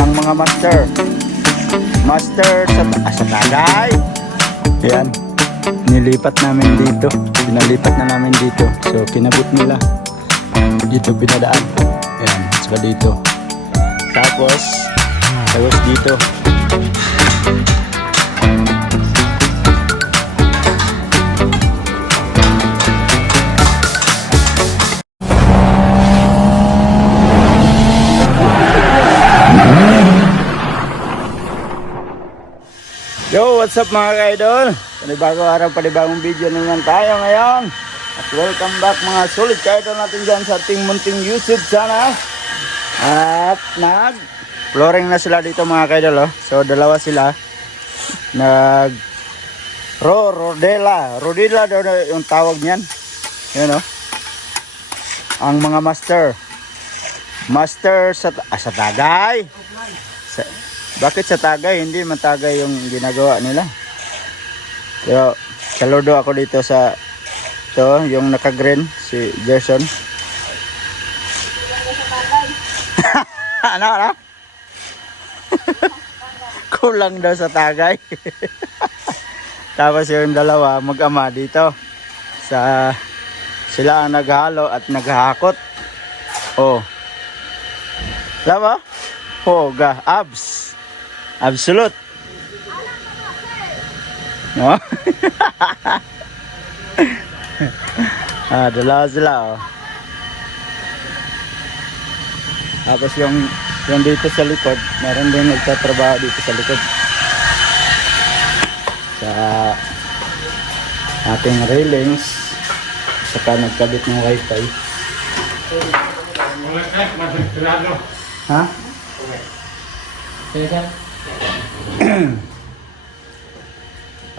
ang mga master sa tagay. Yan, nilipat namin dito, pinalipat na namin dito, so kinabit nila dito, binadaan. Yan, saka dito, tapos dito. Yo, what's up mga ka-idol? Panibagong araw, panibagong video naman tayo ngayon. At welcome back mga solid ka-idol natin dyan sa ating munting YouTube channel. At flooring na sila dito mga ka-idol. So dalawa sila. Rodela daw yung tawag niyan. Yan ang mga master sa tagay. Bakit sa tagay? Hindi man tagay yung ginagawa nila. Pero saludo ako dito sa yung naka-green, si Jason. Ano? Kulang daw sa tagay. Tapos yung dalawa mag-ama dito. Sila ang naghalo at naghahakot. Oh. Lama? Hoga, abs. Absolute. No? Dalawa sila Tapos yung dito sa likod, meron din nagtatrabaho dito sa likod. Sa ating railings, saka nagkabit ng wifi. Ha?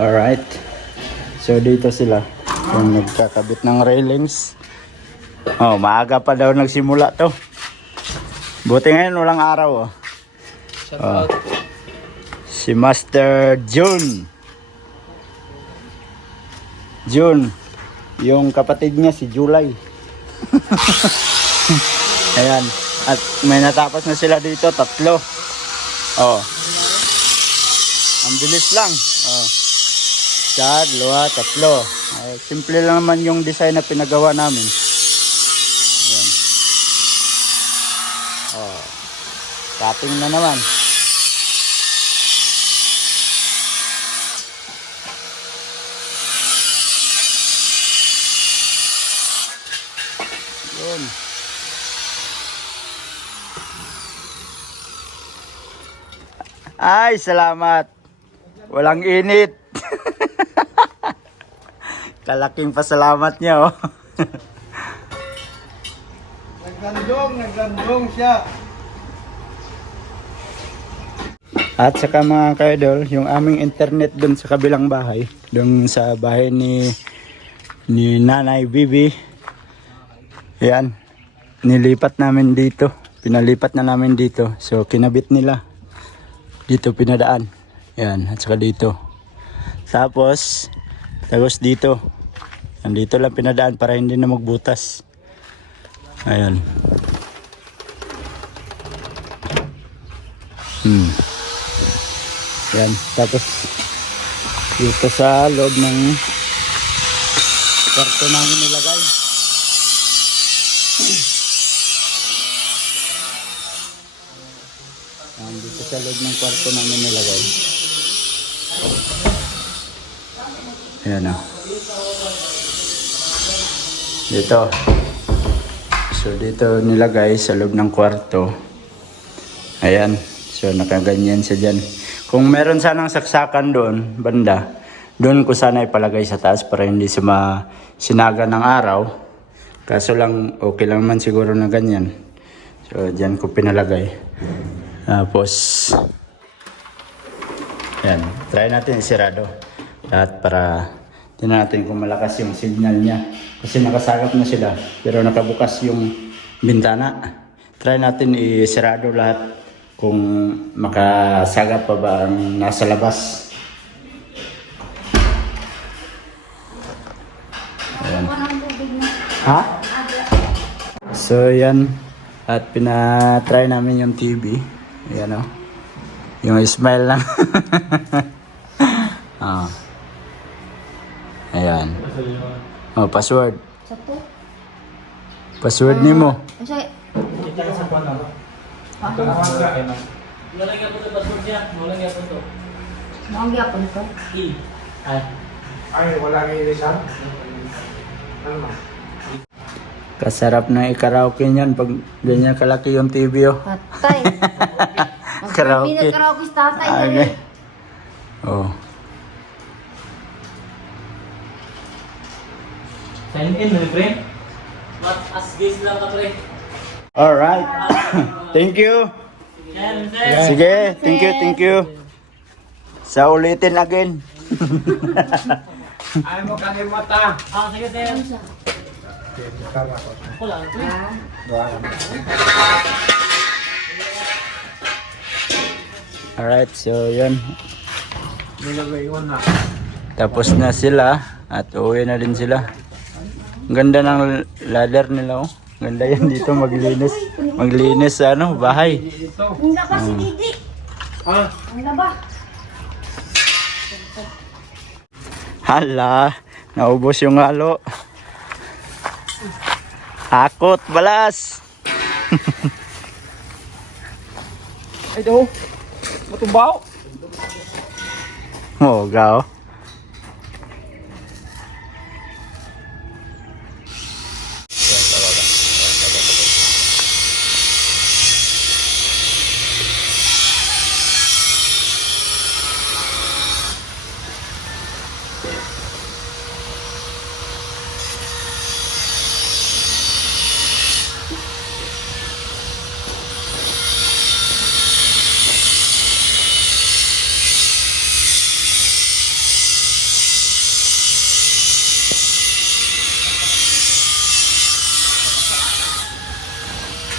Alright. So dito sila yung nagkakabit ng railings. Maaga pa daw nagsimula to. Buti ngayon walang araw si Master June, yung kapatid niya si July. Ayan. At may natapos na sila dito, 3. Ang bilis lang. 1, 2, 3. Simple lang naman yung design na pinagawa namin. Ayan. Cutting na naman. Yun. Ay, salamat. Walang init. Kalaking pasalamat niya Naglandong siya. At saka mga ka-idol, yung aming internet dun sa kabilang bahay, dun sa bahay ni Nanay Bibi. Yan, nilipat namin dito. Pinalipat na namin dito. So kinabit nila dito, pinadaan. Yan, at saka dito. Tapos dito. Andito lang pinadaan para hindi na magbutas. Ayan. Yan, tapos dito sa loob ng kwarto namin nilagay. Dito sa loob ng kwarto namin nilagay. Ayan dito. So dito nilagay sa loob ng kwarto. Ayan. So nakaganyan siya dyan. Kung meron sanang saksakan doon, banda, doon ko sana ipalagay sa taas para hindi sinaga ng araw. Kaso lang, okay lang man siguro na ganyan. So dyan ko pinalagay. Tapos yan, try natin isirado lahat para tingnan natin kung malakas yung signal niya, kasi nakasagap na sila pero nakabukas yung bintana. Try natin isirado lahat kung makasagap pa ba ang nasa labas. Ayan. Ha? So yan, at pinatry namin yung TV. Ayan o. Yung smile lang. Ah. Ayan. Oh, password. Sa to? Password ni mo. Kasi, Wala nga po ito, password niya. Wala nga po ito. mga gyapon ko. Ay, wala kayo isa? Ano ma? Kasarap na i-karaoke niyan pag ganyan kalaki yung TV oh. Tatay. Karaoke. Karaoke si tatay. Okay. Oh. Sign in, my friend. As guys lang ka, pre. Alright. Thank you. Yan, sir. Sige, thank you. Sa ulitin again. Ay mo kalimata. Sige, sir. Ako lang, pre. Alright, so yun. Nilagay na. Tapos na sila at uwi na din sila. Ang ganda ng ladder nila oh. Ganda yan dito maglinis. Maglinis sa ano, bahay. Ang laba si Didi. Ah, Ang laba. Hala, naubos yung halo. Akot, balas. ay daw. Matumbaw. Oh, gao.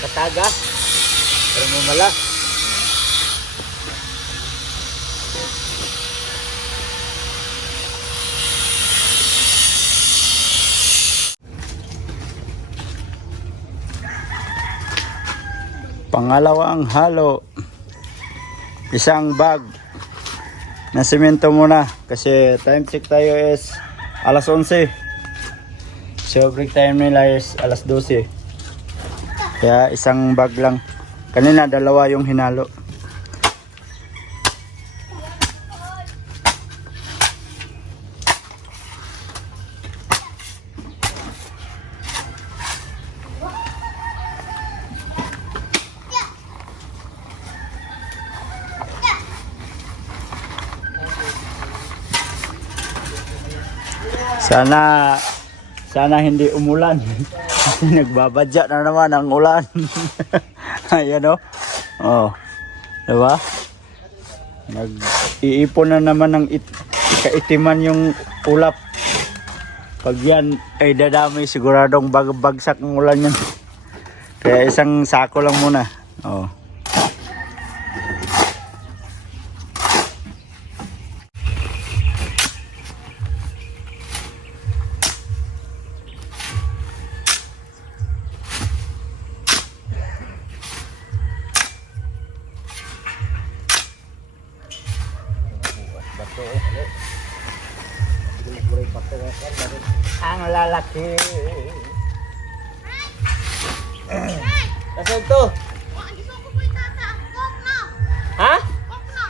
Kataga. Pero mo mala. Pangalawang halo. Isang bag na semento muna kasi time check tayo is alas 11. So break time nila is alas 12. Kaya isang bag lang. Kanina dalawa yung hinalo. Sana hindi umulan. Kasi nagbabadya na naman ang ulan. Ayan o. Oh. Diba? Nag-iipon na naman ng kaitiman yung ulap. Pag yan ay dadami, siguradong bagsak ng ulan yan. Kaya isang sako lang muna. Oh. Ang lalaki. Kasi ito. Ha?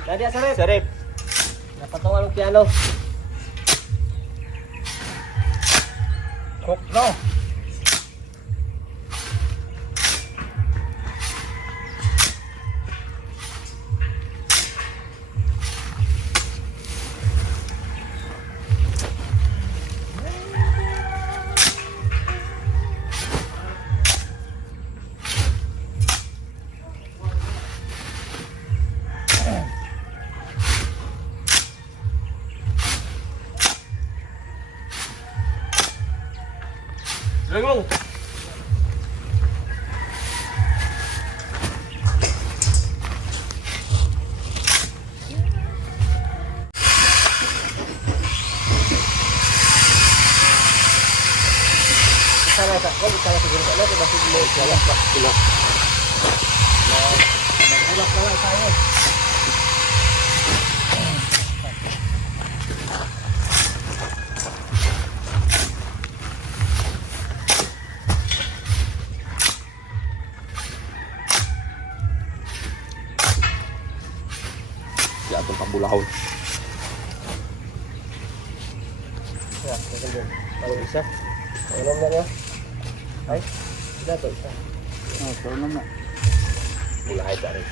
Tadi sarip. Sarip. Napatungan ng piano. Cook no. Lengong. Sana tak kau bicara segera tak nak dah segera jalan pak pula. Nah, nak Di atong pambulahon. Isa. Alam na niya. Ay, dato isa. Oh, ito naman. Bulahay ta rin.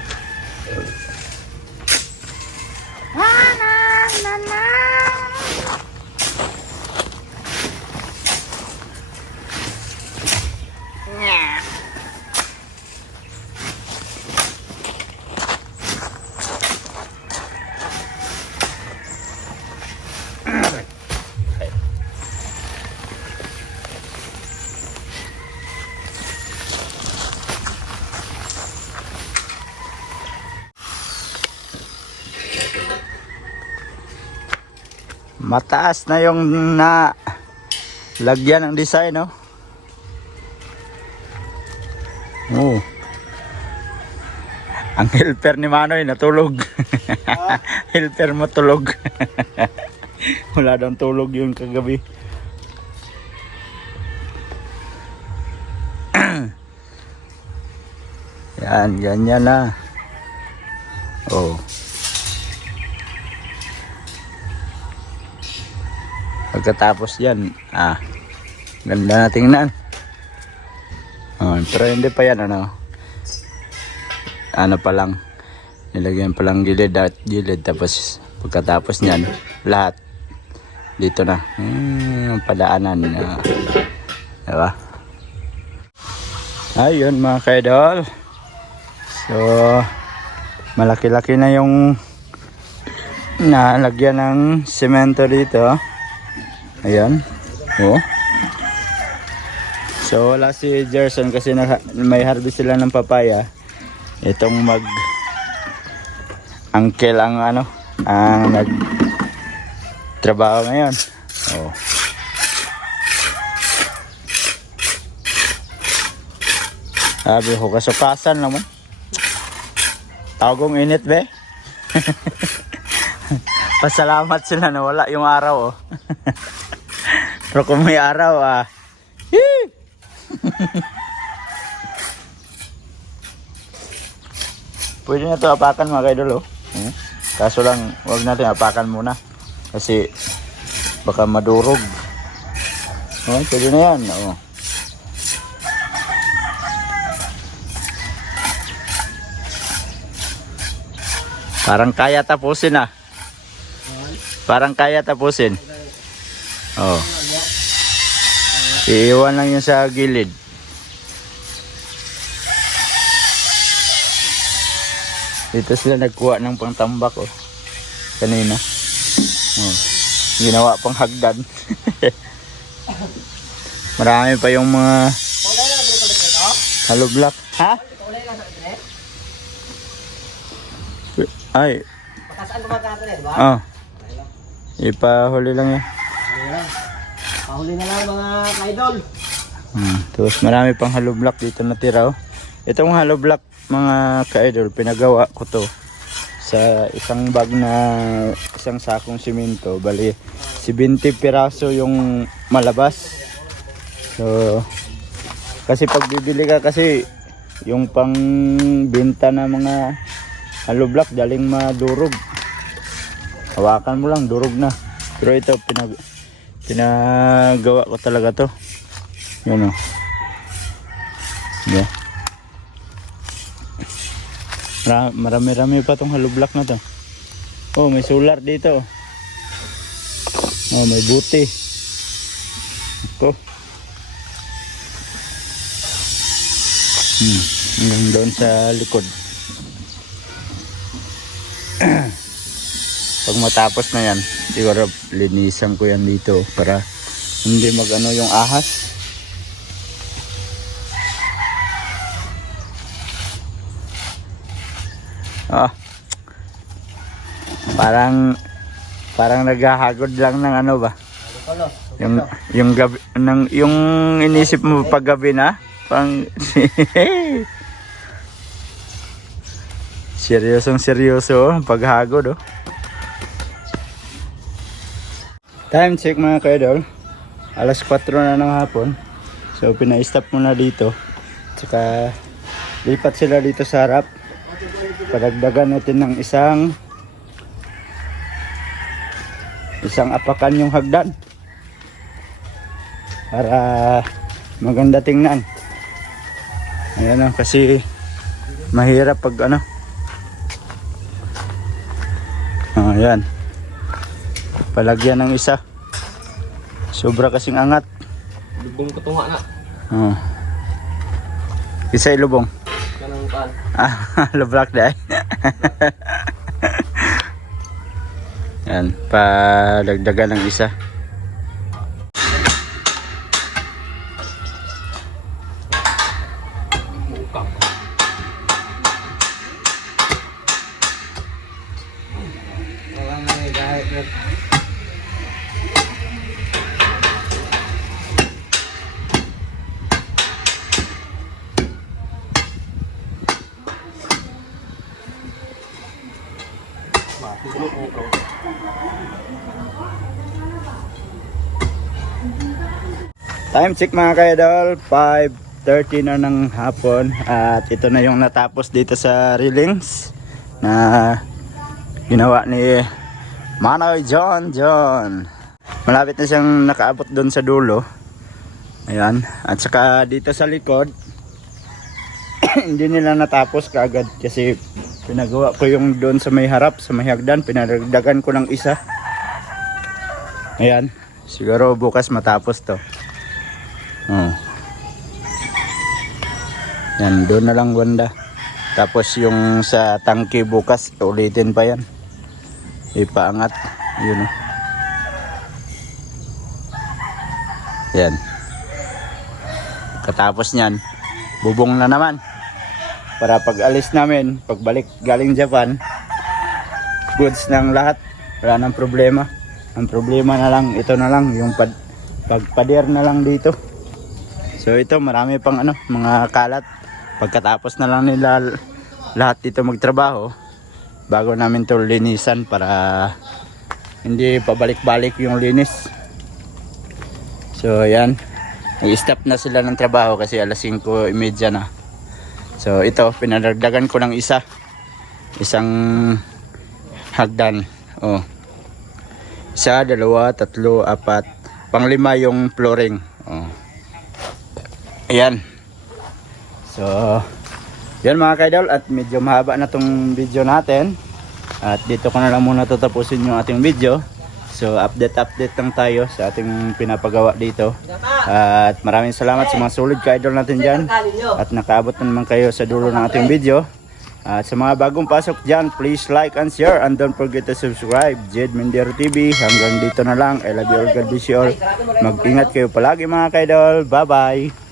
Mataas na yung na lagyan ng design, no? Oh. Ang helper ni Manoy natulog. Helper mo tulog. Wala daw tulog yung kagabi. Yan, ganyan na. Oh. Pagkatapos yan, ganda na tingnan. Oh, pero hindi pa yan, ano pa lang, nilagyan pa lang gilid at gilid, tapos pagkatapos niyan, lahat dito na, yung padaanan, diba? Ayun mga kaidol, so malaki-laki na yung nalagyan ng semento dito. Ayan. Oh. So wala si Gerson kasi may harvest sila ng papaya. Itong uncle ang ang nagtrabaho ngayon. Oh. Sabi ko kasukasan naman. Tawagong init be. Pasalamat sila na wala yung araw, oh. Pero kung may araw, pwede na ito apakan mga kaidol, oh. Kaso lang, huwag natin apakan muna. Kasi baka madurog. Oh, pwede na yan, oh. Parang kaya tapusin, Parang kaya tapusin. Oh. Iiwan lang yun sa gilid. Dito sila nagkuha ng pangtambak, oh. Kanina. Oh. Ginawa pang hagdan. Marami pa yung mga hollow block. Ha? Ay. Saan kumakato ba? Oh. Ipahuli lang yan. Pahuli na lang mga idol. Tapos marami pang hollow block dito natira, oh. Itong hollow block mga ka-idol, pinagawa ko to sa isang bag na isang sakong simento. Bali 70 piraso yung malabas. So kasi pag bibili ka kasi yung pang benta na mga hollow block daling madurog. Hawakan mo lang, durog na. Pero ito pinagawa ko talaga to. Yun, oh. Yeah. Marami-rami pa tong hollow block na to. Oh, may solar dito. Oh, may buti. Ito. Yung doon sa likod. Pag matapos na yan, siguro linisan ko yan dito para hindi mag-ano yung ahas. Parang naghahagod lang ng ano ba? Yung gabi yung inisip mo pag gabi na, pang Seryosong seryoso ang paghagod oh. Time check mga kaidol. Alas 4 na ng hapon. So pina-stop muna dito. Tsaka lipat sila dito sa harap. Padagdagan natin ng isang apakan yung hagdan. Para maganda tingnan. Ayan o, kasi mahirap pag ano. Ayan. Palagyan ng isa. Sobra kasing angat. Lubong ko tunga na. Isa ilubong. Kanang kaan. Lubrak dahil. Yan, palagdagan ng isa. Time check mga kaidol, 5:30 na ng hapon at ito na yung natapos dito sa railings na ginawa ni Manoy John. Malapit na siyang nakaabot doon sa dulo. Ayan, at saka dito sa likod hindi nila natapos kaagad kasi pinagawa ko yung doon sa may harap, sa may hagdan, pinadagdagan ko ng isa. Ayan, siguro bukas matapos to. Yan, doon na lang banda. Tapos yung sa tangke bukas, ulitin pa yan. Ipaangat. Yun o. Yan. Katapos nyan, bubong na naman. Para pag alis namin, pagbalik galing Japan, goods ng lahat. Wala nang problema. Ang problema na lang, ito na lang, yung pagpader na lang dito. So ito, marami pang ano, mga kalat. Pagkatapos na lang nila lahat dito magtrabaho, bago namin to linisan para hindi pabalik-balik yung linis. So ayan, i-stop na sila ng trabaho kasi alas 5:30 na. So ito, pinadagdagan ko ng isang hagdan. Oh. Isa, dalawa, tatlo, apat, pang-5 yung flooring. Oh. Ayan. So, yan mga kaidol, at medyo mahaba na tong video natin. At dito ko na lang muna tatapusin yung ating video. So, update lang tayo sa ating pinapagawa dito. At maraming salamat sa mga solid ka-idol natin dyan. At nakaabot na naman kayo sa dulo ng ating video. At sa mga bagong pasok dyan, please like and share. And don't forget to subscribe. Jed Mendero TV. Hanggang dito na lang. I love you all. God bless you all. Mag-ingat kayo palagi mga ka-idol. Bye-bye.